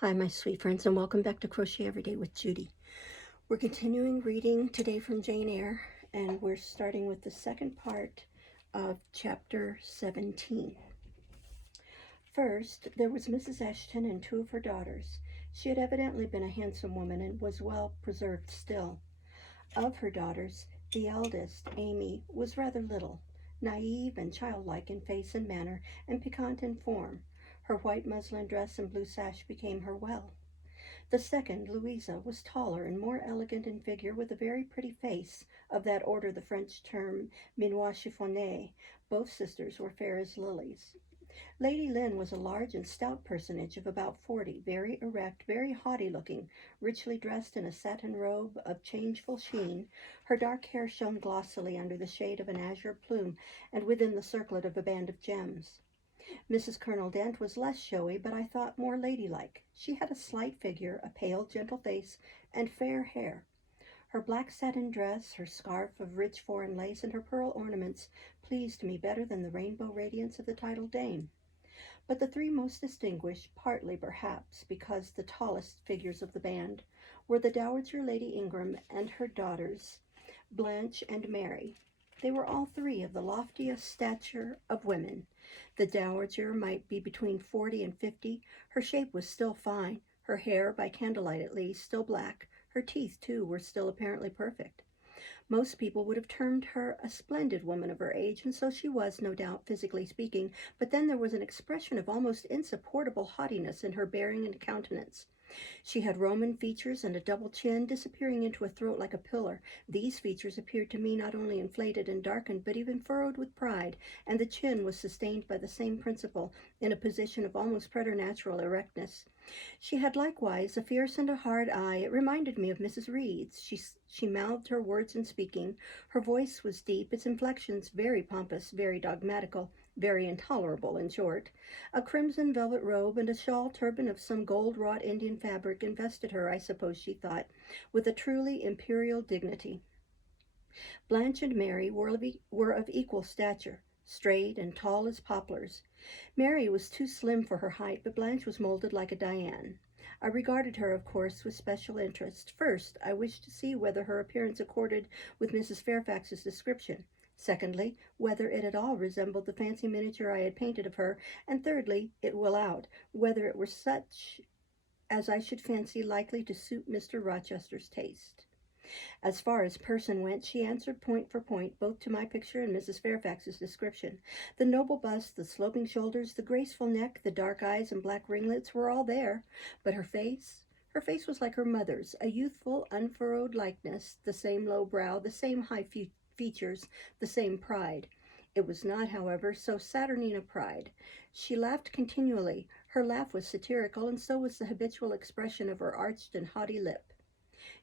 Hi, my sweet friends, and welcome back to Crochet Every Day with Judy. We're continuing reading today from Jane Eyre, and we're starting with the second part of chapter 17. First, there was Mrs. Ashton and two of her daughters. She had evidently been a handsome woman and was well preserved still. Of her daughters, the eldest, Amy, was rather little, naive and childlike in face and manner, and piquant in form. Her white muslin dress and blue sash became her well. The second, Louisa, was taller and more elegant in figure, with a very pretty face, of that order the French term minois chiffonné. Both sisters were fair as lilies. Lady Lynn was a large and stout personage of about 40, very erect, very haughty-looking, richly dressed in a satin robe of changeful sheen. Her dark hair shone glossily under the shade of an azure plume and within the circlet of a band of gems. Mrs. Colonel Dent was less showy, but I thought more ladylike. She had a slight figure, a pale, gentle face, and fair hair. Her black satin dress, her scarf of rich foreign lace, and her pearl ornaments pleased me better than the rainbow radiance of the titled dame. But the three most distinguished, partly perhaps because the tallest figures of the band, were the Dowager Lady Ingram and her daughters, Blanche and Mary. They were all three of the loftiest stature of women. The dowager might be between 40 and 50. Her shape was still fine, her hair, by candlelight at least, still black. Her teeth, too, were still apparently perfect. Most people would have termed her a splendid woman of her age, and so she was, no doubt, physically speaking, but then there was an expression of almost insupportable haughtiness in her bearing and countenance. She had Roman features and a double chin disappearing into a throat like a pillar. These features appeared to me not only inflated and darkened, but even furrowed with pride, and the chin was sustained by the same principle, in a position of almost preternatural erectness. She had likewise a fierce and a hard eye. It reminded me of Mrs. Reed's. She mouthed her words in speaking. Her voice was deep, its inflections very pompous, very dogmatical, very intolerable, in short. A crimson velvet robe and a shawl turban of some gold-wrought Indian fabric invested her, I suppose she thought, with a truly imperial dignity. Blanche and Mary were of equal stature, straight and tall as poplars. Mary was too slim for her height, but Blanche was molded like a Diane. I regarded her, of course, with special interest. First, I wished to see whether her appearance accorded with Mrs. Fairfax's description. Secondly, whether it at all resembled the fancy miniature I had painted of her. And thirdly, it will out, whether it were such as I should fancy likely to suit Mr. Rochester's taste. As far as person went, she answered point for point, both to my picture and Mrs. Fairfax's description. The noble bust, the sloping shoulders, the graceful neck, the dark eyes and black ringlets were all there. But her face was like her mother's, a youthful, unfurrowed likeness, the same low brow, the same high features, the same pride. It was not, however, so saturnine a pride. She laughed continually. Her laugh was satirical, and so was the habitual expression of her arched and haughty lip.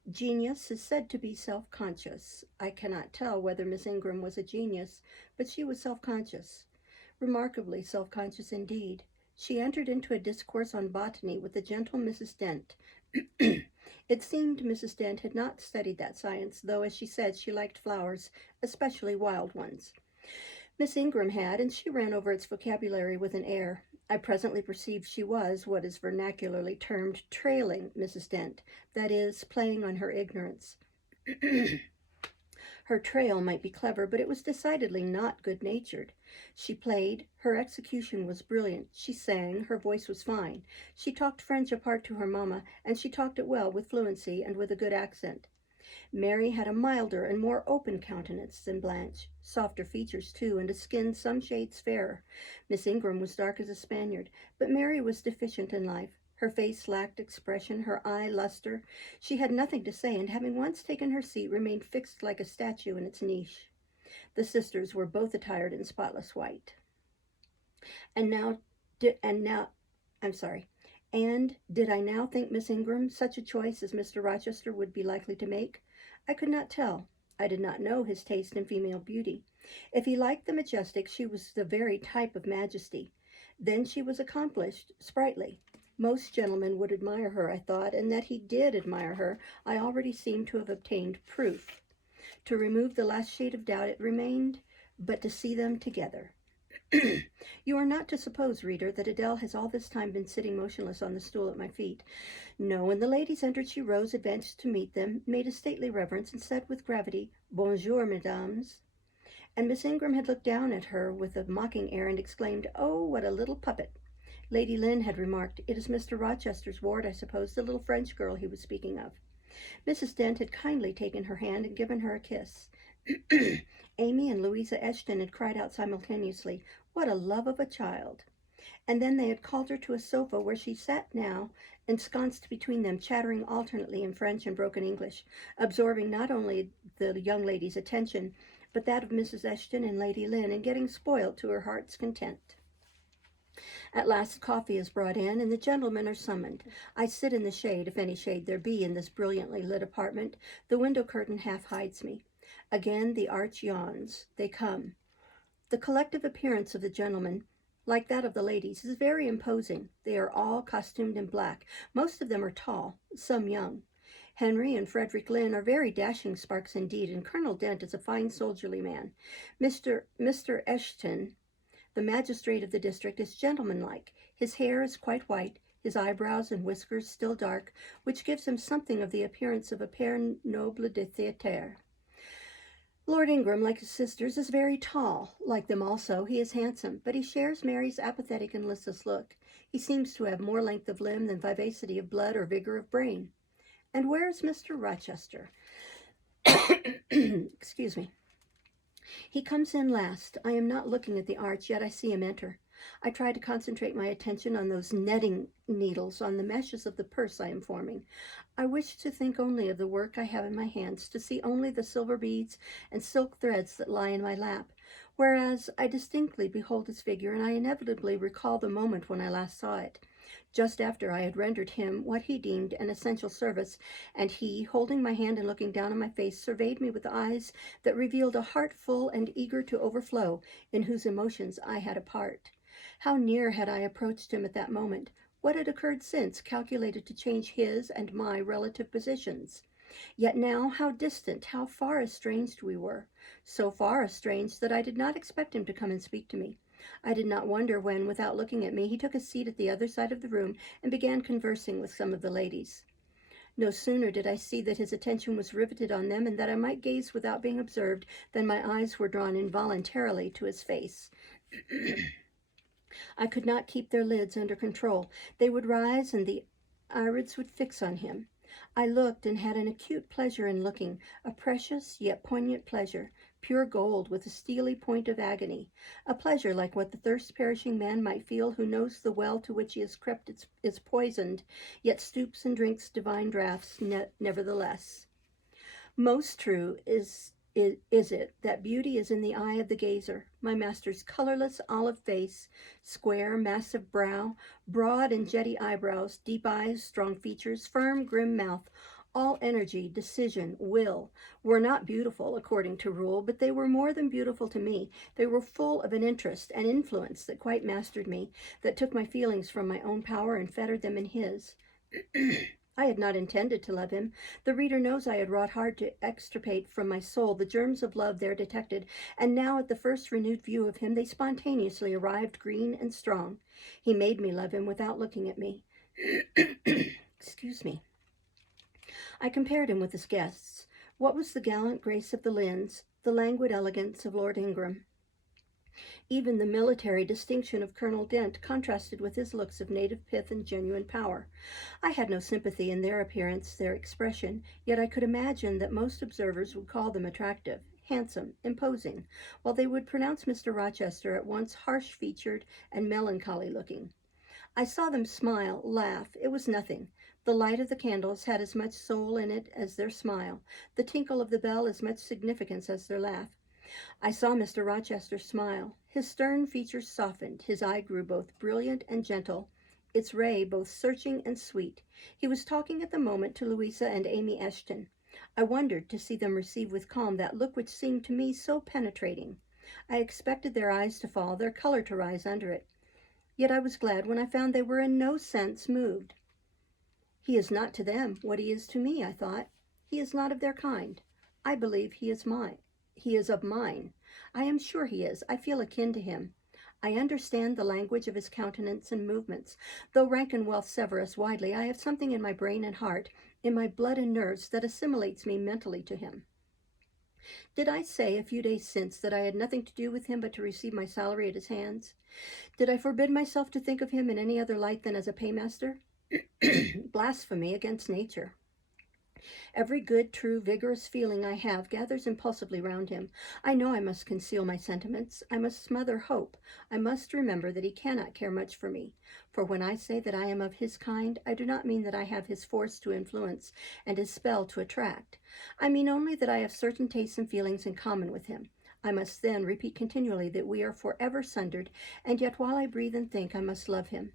Genius is said to be self-conscious. I cannot tell whether Miss Ingram was a genius, but she was self-conscious. Remarkably self-conscious indeed. She entered into a discourse on botany with the gentle Mrs. Dent. It seemed Mrs. Dent had not studied that science, though, as she said, she liked flowers, especially wild ones. Miss Ingram had, and she ran over its vocabulary with an air. I presently perceived she was, what is vernacularly termed, trailing Mrs. Dent, that is, playing on her ignorance. Her trail might be clever, but it was decidedly not good-natured. She played, her execution was brilliant, she sang, her voice was fine. She talked French apart to her mamma, and she talked it well, with fluency, and with a good accent. Mary had a milder and more open countenance than Blanche, softer features, too, and a skin some shades fairer. Miss Ingram was dark as a Spaniard, but Mary was deficient in life. Her face lacked expression, her eye luster. She had nothing to say, and having once taken her seat, remained fixed like a statue in its niche. The sisters were both attired in spotless white. And did I now think Miss Ingram such a choice as Mr. Rochester would be likely to make? I could not tell. I did not know his taste in female beauty. If he liked the majestic, she was the very type of majesty. Then she was accomplished, sprightly. Most gentlemen would admire her, I thought, and that he did admire her, I already seemed to have obtained proof. To remove the last shade of doubt, it remained but to see them together. You are not to suppose, reader, that Adele has all this time been sitting motionless on the stool at my feet. No, when the ladies entered, she rose, advanced to meet them, made a stately reverence, and said with gravity, "Bonjour, mesdames." And Miss Ingram had looked down at her with a mocking air and exclaimed, "Oh, what a little puppet!" Lady Lynn had remarked, "It is Mr. Rochester's ward, I suppose, the little French girl he was speaking of." Mrs. Dent had kindly taken her hand and given her a kiss. Amy and Louisa Eshton had cried out simultaneously, "What a love of a child!" And then they had called her to a sofa where she sat now, ensconced between them, chattering alternately in French and broken English, absorbing not only the young lady's attention, but that of Mrs. Eshton and Lady Lynn, and getting spoiled to her heart's content. At last coffee is brought in, and the gentlemen are summoned. I sit in the shade, if any shade there be in this brilliantly lit apartment. The window curtain half hides me. Again the arch yawns. They come. The collective appearance of the gentlemen, like that of the ladies, is very imposing. They are all costumed in black. Most of them are tall, some young. Henry and Frederick Lynn are very dashing sparks indeed, and Colonel Dent is a fine soldierly man. Mr. Eshton, the magistrate of the district, is gentlemanlike. His hair is quite white, his eyebrows and whiskers still dark, which gives him something of the appearance of a père noble de theatre. Lord Ingram, like his sisters, is very tall. Like them also, he is handsome, but he shares Mary's apathetic and listless look. He seems to have more length of limb than vivacity of blood or vigor of brain. And where is Mr. Rochester? Excuse me. He comes in last. I am not looking at the arch, yet I see him enter. I try to concentrate my attention on those netting needles, on the meshes of the purse I am forming. I wish to think only of the work I have in my hands, to see only the silver beads and silk threads that lie in my lap, whereas I distinctly behold his figure, and I inevitably recall the moment when I last saw it, just after I had rendered him what he deemed an essential service, and he, holding my hand and looking down on my face, surveyed me with eyes that revealed a heart full and eager to overflow, in whose emotions I had a part. How near had I approached him at that moment? What had occurred since, calculated to change his and my relative positions? Yet now, how distant, how far estranged we were. So far estranged that I did not expect him to come and speak to me. I did not wonder when, without looking at me, he took a seat at the other side of the room and began conversing with some of the ladies. No sooner did I see that his attention was riveted on them, and that I might gaze without being observed, than my eyes were drawn involuntarily to his face. I could not keep their lids under control. They would rise, and the irids would fix on him. I looked, and had an acute pleasure in looking, a precious yet poignant pleasure, pure gold with a steely point of agony, a pleasure like what the thirst-perishing man might feel who knows the well to which he has crept is poisoned, yet stoops and drinks divine draughts nevertheless. Most true is it that beauty is in the eye of the gazer. My master's colorless olive face, square, massive brow, broad and jetty eyebrows, deep eyes, strong features, firm, grim mouth, all energy, decision, will, were not beautiful according to rule, but they were more than beautiful to me. They were full of an interest, an influence that quite mastered me, that took my feelings from my own power and fettered them in his. I had not intended to love him. The reader knows I had wrought hard to extirpate from my soul the germs of love there detected, and now at the first renewed view of him they spontaneously arrived green and strong. He made me love him without looking at me. Excuse me. I compared him with his guests. What was the gallant grace of the Lynns, the languid elegance of Lord Ingram? Even the military distinction of Colonel Dent contrasted with his looks of native pith and genuine power. I had no sympathy in their appearance, their expression, yet I could imagine that most observers would call them attractive, handsome, imposing, while they would pronounce Mr. Rochester at once harsh-featured and melancholy-looking. I saw them smile, laugh. It was nothing. The light of the candles had as much soul in it as their smile, the tinkle of the bell as much significance as their laugh. I saw Mr. Rochester smile. His stern features softened. His eye grew both brilliant and gentle, its ray both searching and sweet. He was talking at the moment to Louisa and Amy Eshton. I wondered to see them receive with calm that look which seemed to me so penetrating. I expected their eyes to fall, their color to rise under it. Yet I was glad when I found they were in no sense moved. He is not to them what he is to me, I thought. He is not of their kind. I believe he is mine. He is of mine. I am sure he is. I feel akin to him. I understand the language of his countenance and movements. Though rank and wealth sever us widely, I have something in my brain and heart, in my blood and nerves, that assimilates me mentally to him. Did I say a few days since that I had nothing to do with him but to receive my salary at his hands? Did I forbid myself to think of him in any other light than as a paymaster? Blasphemy against nature. Every good, true, vigorous feeling I have gathers impulsively round him. I know I must conceal my sentiments. I must smother hope. I must remember that he cannot care much for me. For when I say that I am of his kind, I do not mean that I have his force to influence and his spell to attract. I mean only that I have certain tastes and feelings in common with him. I must then repeat continually that we are forever sundered, and yet while I breathe and think, I must love him.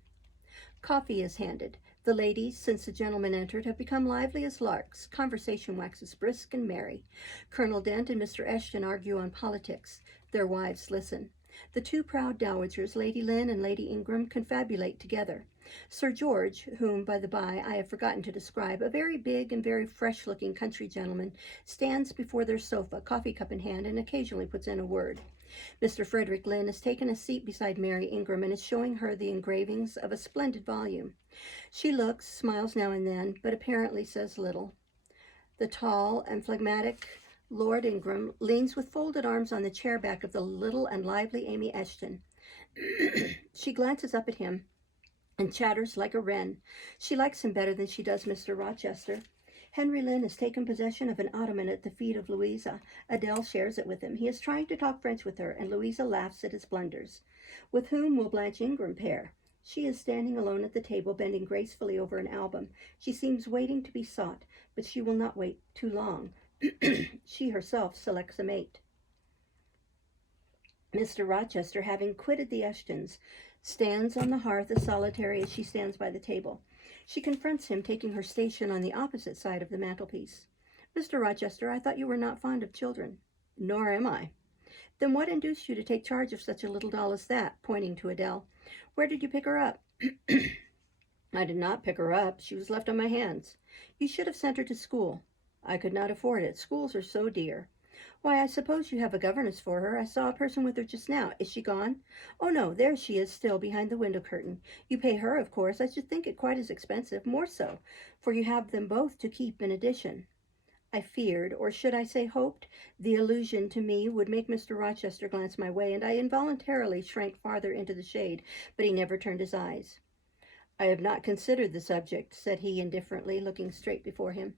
Coffee is handed. The ladies, since the gentlemen entered, have become lively as larks. Conversation waxes brisk and merry. Colonel Dent and Mr. Eshton argue on politics. Their wives listen. The two proud dowagers, Lady Lynn and Lady Ingram, confabulate together. Sir George, whom, by the by, I have forgotten to describe, a very big and very fresh-looking country gentleman, stands before their sofa, coffee cup in hand, and occasionally puts in a word. Mr. Frederick Lynn has taken a seat beside Mary Ingram and is showing her the engravings of a splendid volume. She looks, smiles now and then, but apparently says little. The tall and phlegmatic Lord Ingram leans with folded arms on the chair back of the little and lively Amy Eshton. She glances up at him and chatters like a wren. She likes him better than she does Mr. Rochester. Henry Lynn has taken possession of an ottoman at the feet of Louisa. Adele shares it with him. He is trying to talk French with her, and Louisa laughs at his blunders. With whom will Blanche Ingram pair? She is standing alone at the table, bending gracefully over an album. She seems waiting to be sought, but she will not wait too long. She herself selects a mate. Mr. Rochester, having quitted the Eshtons, stands on the hearth as solitary as she stands by the table. She confronts him, taking her station on the opposite side of the mantelpiece. Mr. Rochester, I thought you were not fond of children. Nor am I. Then what induced you to take charge of such a little doll as that, pointing to Adele? Where did you pick her up? I did not pick her up. She was left on my hands. You should have sent her to school. I could not afford it. Schools are so dear. Why, I suppose you have a governess for her. I saw a person with her just now. Is she gone? Oh, no, there she is still behind the window curtain. You pay her, of course. I should think it quite as expensive, more so, for you have them both to keep in addition. I feared, or should I say hoped, the allusion to me would make Mr. Rochester glance my way, and I involuntarily shrank farther into the shade, but he never turned his eyes. I have not considered the subject, said he indifferently, looking straight before him.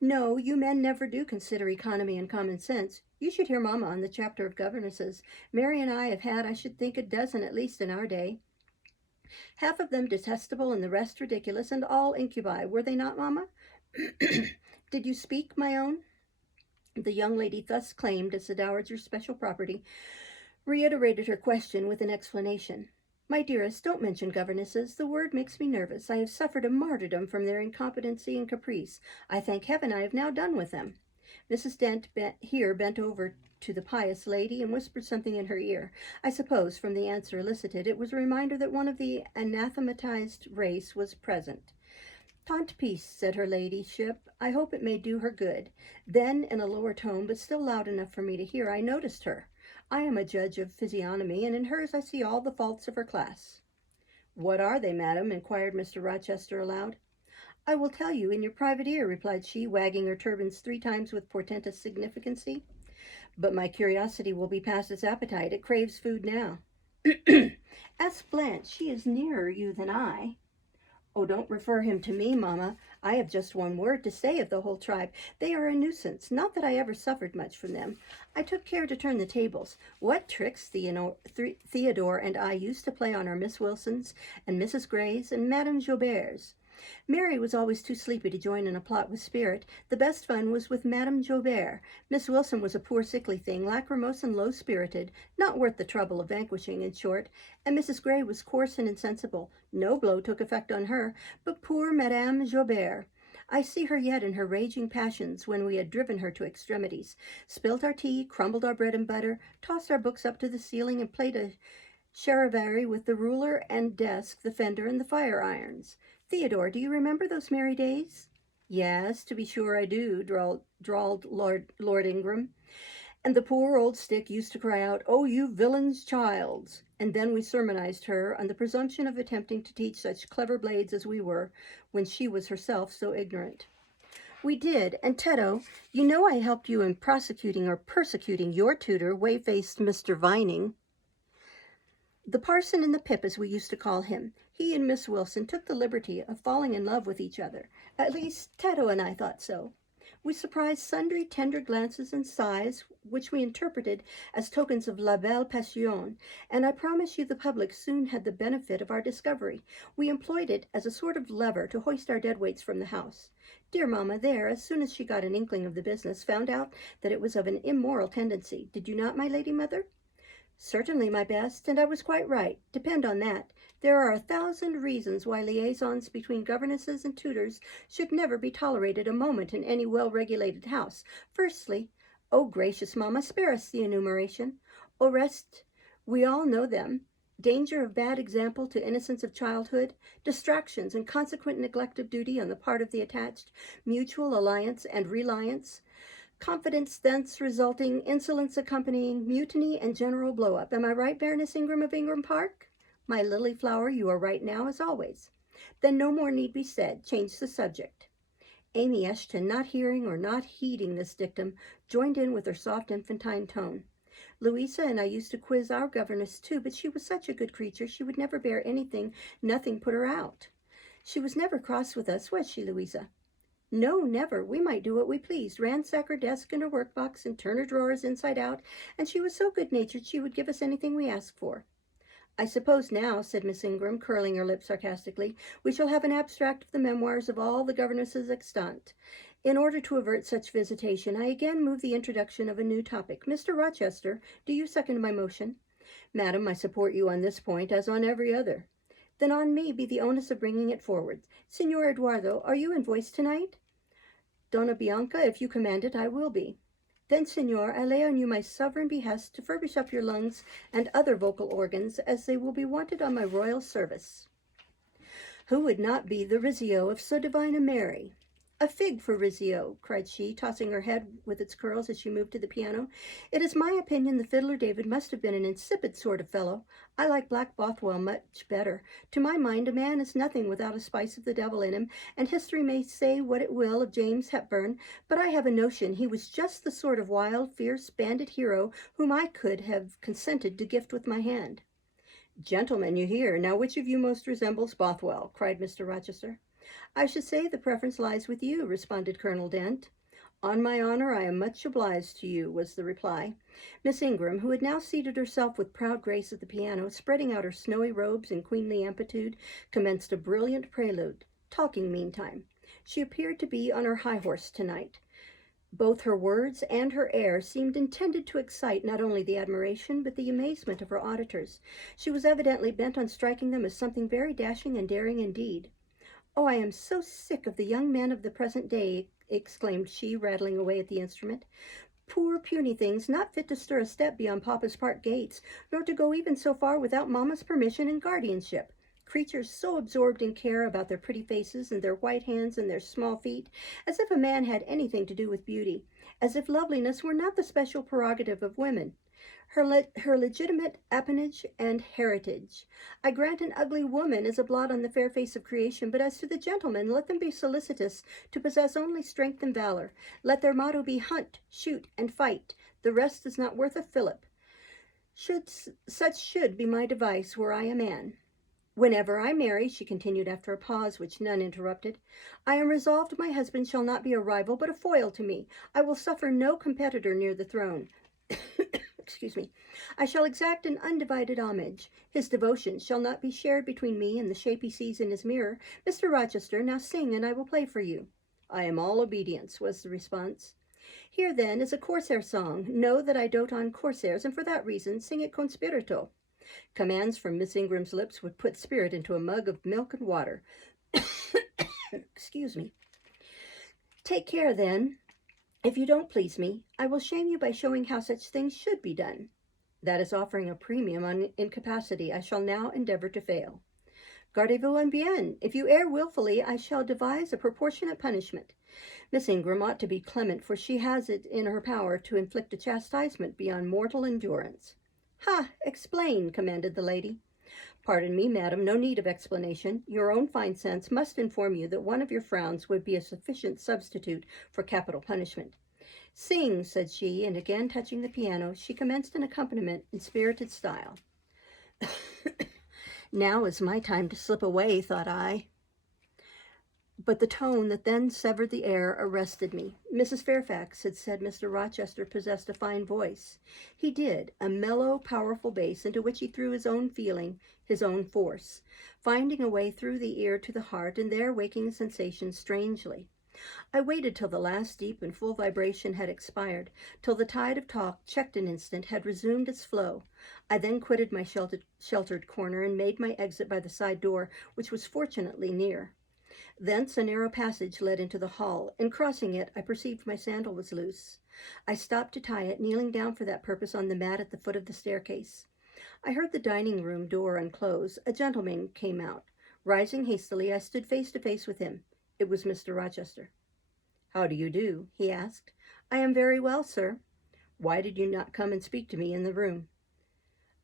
No, you men never do consider economy and common sense. You should hear Mamma on the chapter of governesses. Mary and I have had, I should think, a dozen at least in our day. Half of them detestable and the rest ridiculous, and all incubi, were they not, Mamma? Did you speak, my own? The young lady thus claimed as the dowager's special property reiterated her question with an explanation. My dearest, don't mention governesses. The word makes me nervous. I have suffered a martyrdom from their incompetency and caprice. I thank heaven I have now done with them. Mrs. Dent bent over to the pious lady and whispered something in her ear. I suppose, from the answer elicited, it was a reminder that one of the anathematized race was present. Tant pis, said her ladyship. I hope it may do her good. Then, in a lower tone, but still loud enough for me to hear, I noticed her. I am a judge of physiognomy, and in hers I see all the faults of her class. What are they, madam? Inquired Mr. Rochester aloud. I will tell you in your private ear, replied she, wagging her turbans 3 times with portentous significancy. But my curiosity will be past its appetite. It craves food now. Ask Blanche. She is nearer you than I. Oh, don't refer him to me, Mamma. I have just one word to say of the whole tribe. They are a nuisance. Not that I ever suffered much from them. I took care to turn the tables. What tricks Theodore and I used to play on our Miss Wilsons and Mrs. Grays and Madame Jauberts. Mary was always too sleepy to join in a plot with spirit. The best fun was with Madame Jaubert. Miss Wilson was a poor sickly thing, lachrymose and low-spirited, not worth the trouble of vanquishing, in short, and Mrs. Gray was coarse and insensible. No blow took effect on her, but poor Madame Jaubert. I see her yet in her raging passions when we had driven her to extremities, spilt our tea, crumbled our bread and butter, tossed our books up to the ceiling, and played a charivari with the ruler and desk, the fender, and the fire-irons. Theodore, do you remember those merry days? Yes, to be sure I do, drawled Lord Ingram. And the poor old stick used to cry out, "Oh, you villain's childs!" And then we sermonized her on the presumption of attempting to teach such clever blades as we were, when she was herself so ignorant. We did, and Teddo, you know I helped you in prosecuting or persecuting your tutor, whey-faced Mr. Vining. The parson and the pip, as we used to call him. He and Miss Wilson took the liberty of falling in love with each other. At least, Teddo and I thought so. We surprised sundry tender glances and sighs, which we interpreted as tokens of la belle passion, and I promise you the public soon had the benefit of our discovery. We employed it as a sort of lever to hoist our dead weights from the house. Dear mamma there, as soon as she got an inkling of the business, found out that it was of an immoral tendency. Did you not, my lady mother? Certainly, my best, and I was quite right. Depend on that. There are 1,000 reasons why liaisons between governesses and tutors should never be tolerated a moment in any well-regulated house. Firstly, oh gracious mamma, spare us the enumeration. Au reste, we all know them. Danger of bad example to innocence of childhood, distractions and consequent neglect of duty on the part of the attached, mutual alliance and reliance, confidence thence resulting, insolence accompanying, mutiny and general blow-up. Am I right, Baroness Ingram of Ingram Park? My lily flower, you are right now, as always. Then no more need be said. Change the subject. Amy Eshton, not hearing or not heeding this dictum, joined in with her soft infantine tone. Louisa and I used to quiz our governess too, but she was such a good creature, she would never bear anything, nothing put her out. She was never cross with us, was she, Louisa? No, never. We might do what we pleased, ransack her desk and her workbox and turn her drawers inside out, and she was so good-natured she would give us anything we asked for. I suppose now, said Miss Ingram, curling her lip sarcastically, we shall have an abstract of the memoirs of all the governesses extant. In order to avert such visitation, I again move the introduction of a new topic. Mr. Rochester, do you second my motion? Madam, I support you on this point, as on every other. Then on me be the onus of bringing it forward. Signor Eduardo, are you in voice tonight? Donna Bianca, if you command it, I will be. Then, Signor, I lay on you my sovereign behest to furbish up your lungs and other vocal organs, as they will be wanted on my royal service. Who would not be the Rizzio of so divine a Mary? A fig for Rizzio, cried she, tossing her head with its curls as she moved to the piano. It is my opinion the fiddler David must have been an insipid sort of fellow. I like Black Bothwell much better. To my mind, a man is nothing without a spice of the devil in him, and history may say what it will of James Hepburn, but I have a notion he was just the sort of wild, fierce, bandit hero whom I could have consented to gift with my hand. Gentlemen, you hear. Now which of you most resembles Bothwell? Cried Mr. Rochester. I should say the preference lies with you, responded Colonel Dent. On my honor, I am much obliged to you, was the reply. Miss Ingram, who had now seated herself with proud grace at the piano, spreading out her snowy robes in queenly amplitude, commenced a brilliant prelude, talking meantime. She appeared to be on her high horse tonight. Both her words and her air seemed intended to excite not only the admiration but the amazement of her auditors. She was evidently bent on striking them as something very dashing and daring indeed. Oh, I am so sick of the young men of the present day, exclaimed she, rattling away at the instrument. Poor puny things, not fit to stir a step beyond Papa's park gates, nor to go even so far without Mamma's permission and guardianship. Creatures so absorbed in care about their pretty faces and their white hands and their small feet, as if a man had anything to do with beauty, as if loveliness were not the special prerogative of women, her legitimate appanage and heritage. I grant an ugly woman is a blot on the fair face of creation, but as to the gentlemen, let them be solicitous to possess only strength and valor. Let their motto be hunt, shoot, and fight. The rest is not worth a fillip. Such should be my device were I a man. Whenever I marry, she continued after a pause which none interrupted, I am resolved my husband shall not be a rival but a foil to me. I will suffer no competitor near the throne. I shall exact an undivided homage. His devotion shall not be shared between me and the shape he sees in his mirror. Mr. Rochester, now sing, and I will play for you. I am all obedience, was the response. Here, then, is a Corsair song. Know that I dote on Corsairs, and for that reason sing it con spirito. Commands from Miss Ingram's lips would put spirit into a mug of milk and water. Excuse me. Take care, then. If you don't please me, I will shame you by showing how such things should be done. That is offering a premium on incapacity. I shall now endeavor to fail. Gardez-vous bien. If you err wilfully, I shall devise a proportionate punishment. Miss Ingram ought to be clement, for she has it in her power to inflict a chastisement beyond mortal endurance. Ha! Explain, commanded the lady. Pardon me, madam, no need of explanation. Your own fine sense must inform you that one of your frowns would be a sufficient substitute for capital punishment. Sing, said she, and again touching the piano, she commenced an accompaniment in spirited style. Now is my time to slip away, thought I. But the tone that then severed the air arrested me. Mrs. Fairfax had said Mr. Rochester possessed a fine voice. He did, a mellow, powerful bass into which he threw his own feeling, his own force, finding a way through the ear to the heart, and there waking a sensation strangely. I waited till the last deep and full vibration had expired, till the tide of talk, checked an instant, had resumed its flow. I then quitted my sheltered corner and made my exit by the side door, which was fortunately near. Thence a narrow passage led into the hall, and crossing it, I perceived my sandal was loose. I stopped to tie it, kneeling down for that purpose on the mat at the foot of the staircase. I heard the dining-room door unclose. A gentleman came out. Rising hastily, I stood face to face with him. It was Mr. Rochester. "How do you do?" he asked. "I am very well, sir." "Why did you not come and speak to me in the room?"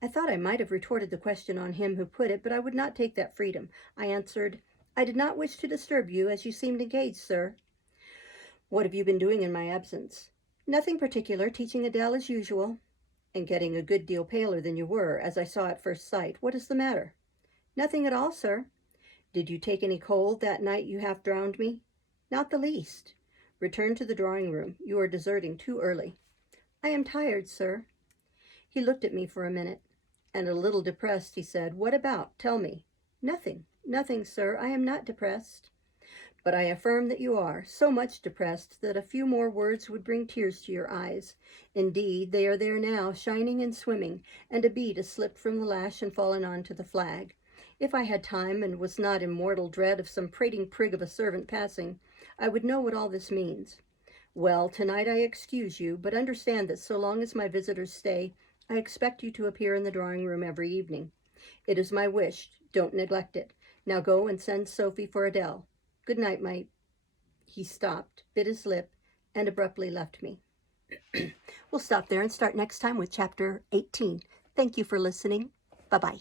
I thought I might have retorted the question on him who put it, but I would not take that freedom. I answered, "I did not wish to disturb you, as you seemed engaged, sir." "What have you been doing in my absence?" "Nothing particular, teaching Adele as usual." "And getting a good deal paler than you were, as I saw at first sight. What is the matter?" "Nothing at all, sir." "Did you take any cold that night you half drowned me?" "Not the least." "Return to the drawing-room. You are deserting too early." "I am tired, sir." He looked at me for a minute, and a little depressed, he said, "What about? Tell me." "Nothing. Nothing, sir. I am not depressed." "But I affirm that you are, so much depressed that a few more words would bring tears to your eyes. Indeed, they are there now, shining and swimming, and a bead has slipped from the lash and fallen on to the flag. If I had time and was not in mortal dread of some prating prig of a servant passing, I would know what all this means. Well, tonight I excuse you, but understand that so long as my visitors stay, I expect you to appear in the drawing-room every evening. It is my wish. Don't neglect it. Now go and send Sophie for Adele. Good night, my—" He stopped, bit his lip, and abruptly left me. We'll stop there and start next time with Chapter 18. Thank you for listening. Bye-bye.